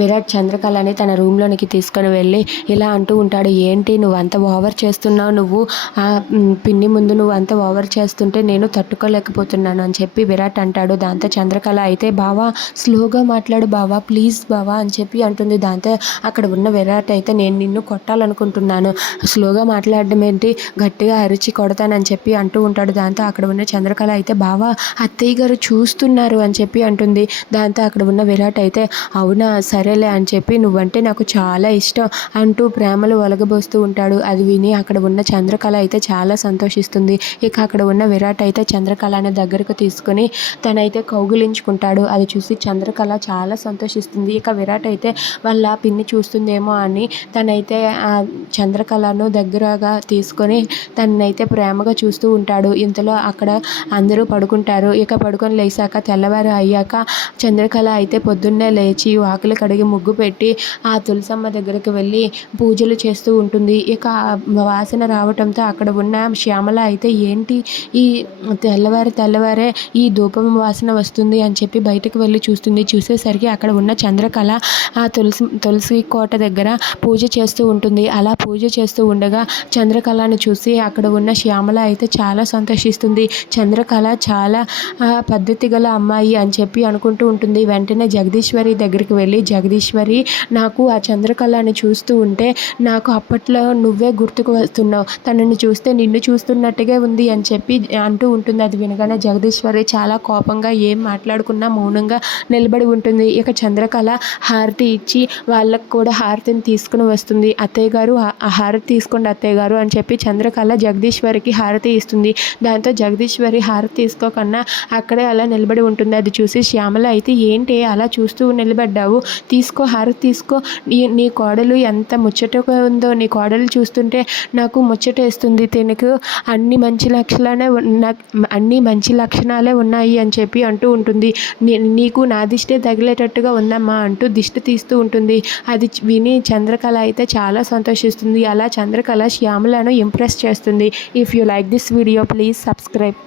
విరాట్ చంద్రకళని తన రూమ్లోనికి తీసుకొని వెళ్ళి ఇలా అంటూ ఉంటాడు, ఏంటి నువ్వు అంత ఓవర్ చేస్తున్నావు, నువ్వు పిన్ని ముందు నువ్వు అంత ఓవర్ చేస్తుంటే నేను తట్టుకోలేకపోతున్నాను అని చెప్పి విరాట్ అంటాడు. దాంతో చంద్రకళ అయితే బావా స్లోగా మాట్లాడు బావా, ప్లీజ్ బావా అని చెప్పి అంటుంది. దాంతో అక్కడ ఉన్న విరాట్ అయితే నేను నిన్ను కొట్టాలనుకుంటున్నాను, స్లోగా మాట్లాడడం ఏంటి, గట్టిగా అరిచి కొడతానని చెప్పి అంటూ ఉంటాడు. దాంతో అక్కడ ఉన్న చంద్రకళ అయితే బావా అత్తయ్య గారు చూస్తున్నారు అని చెప్పి అంటుంది. దాంతో అక్కడ ఉన్న విరాట్ అయితే అవునా సరేలే అని చెప్పి నువ్వంటే నాకు చాలా ఇష్టం అంటూ ప్రేమలు ఒలగబోస్తూ ఉంటాడు. అది విని అక్కడ ఉన్న చంద్రకళ అయితే చాలా సంతోషిస్తుంది. ఇక అక్కడ ఉన్న విరాట్ అయితే చంద్రకళని దగ్గరకు తీసుకుని తనైతే కౌగిలించుకుంటాడు. అది చూసి చంద్రకళ చాలా సంతోషిస్తుంది. ఇక విరాట్ అయితే వాళ్ళ పిన్ని చూస్తుందేమో అని తనైతే ఆ చంద్రకళను దగ్గరగా తీసుకొని తనైతే ప్రేమగా చూస్తూ ఉంటాడు. ఇంతలో అక్కడ అందరూ పడుకుంటారు. ఇక పడుకొని లేచాక తెల్లవారు అయ్యాక చంద్రకళ అయితే పొద్దున్నే లేచి వాకిలి కడిగి ముగ్గు పెట్టి ఆ తులసమ్మ దగ్గరికి వెళ్ళి పూజలు చేస్తూ ఉంటుంది. ఇక వాసన రావటంతో అక్కడ ఉన్న శ్యామల అయితే ఏంటి ఈ తెల్లవారే ఈ ధూపం వాసన వస్తుంది అని చెప్పి బయటకు వెళ్ళి చూస్తుంది. చూసేసరికి అక్కడ ఉన్న చంద్రకళ ఆ తులసి కోట దగ్గర పూజ చేస్తూ ఉంటుంది. అలా పూజ చేస్తూ ఉండగా చంద్రకళను చూసి అక్కడ ఉన్న శ్యామల అయితే చాలా సంతోషిస్తుంది. చంద్రకళ చాలా పద్ధతి గల అమ్మాయి అని చెప్పి అనుకుంటూ ఉంటుంది. వెంటనే జగదీశ్వరి దగ్గరికి వెళ్ళి, జగదీశ్వరి నాకు ఆ చంద్రకళని చూస్తూ ఉంటే నాకు అప్పట్లో నువ్వే గుర్తుకు వస్తున్నావు, తనని చూస్తే నిన్ను చూస్తున్నట్టుగా ఉంది అని చెప్పి అంటూ ఉంటుంది. అది వినగానే జగదీశ్వరి చాలా కోపంగా ఏం మాట్లాడకుండా మౌనంగా నిలబడి ఉంటుంది. ఇక చంద్రకళ హారతి ఇచ్చి వాళ్ళకు కూడా హారతిని తీసుకుని వస్తుంది. అత్తయ్య గారు ఆ హారతి తీసుకోండి అత్తయ్య గారు అని చెప్పి చంద్రకళ జగదీశ్వరికి హారతి ఇస్తుంది. దాంతో జగదీశ్వరి హారతి తీసుకోకన్నా అక్కడే అలా నిలబడి ఉంటుంది. అది చూసి శ్యామల అయితే ఏంటి అలా చూస్తూ నిలబడ్డావు, తీసుకో హారతి తీసుకో, నీ కోడలు ఎంత ముచ్చటగా ఉందో, నీ కోడలు చూస్తుంటే నాకు ముచ్చటేస్తుంది, తినకు అన్ని మంచి లక్షణాలే ఉన్నాయి అని చెప్పి అంటూ ఉంటుంది. నీకు నా దిష్టే తగిలేటట్టుగా ఉందమ్మా అంటూ దిష్టి తీస్తూ ఉంటుంది. అది విని చంద్రకళ అయితే చాలా సంతోషిస్తుంది. అలా చంద్రకళ శ్యామలను ఇంప్రెస్ చేస్తుంది. If you like this video please subscribe.